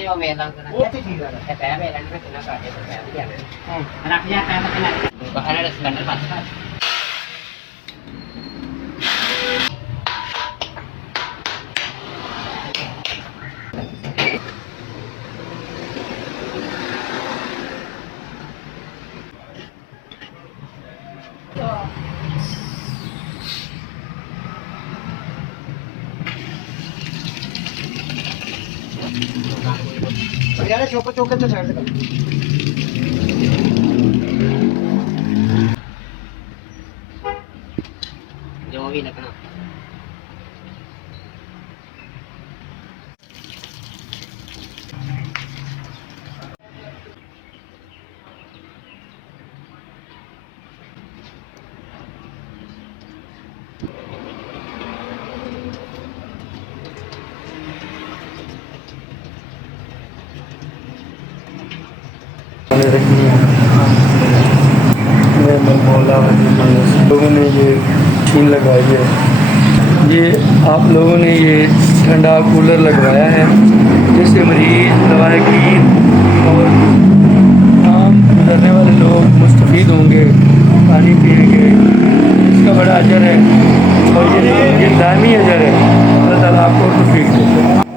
Ayo melang kena. TPM melang kena ka TPM dia. Anaknya kayak kena. Bahkan ada skandal pas. यार चौके चौके से side से कर जो भी लगना लोगों ने ये मशीन लगाई है, ये आप लोगों ने ये ठंडा कूलर लगवाया है जिससे मरीज लवाकिन और आम गुजरने वाले लोग मुस्तफ़ीद होंगे, पानी पिएंगे। इसका बड़ा अजर है और ये दायमी अजर है। अल्लाह ताला आपको तौफीक दे।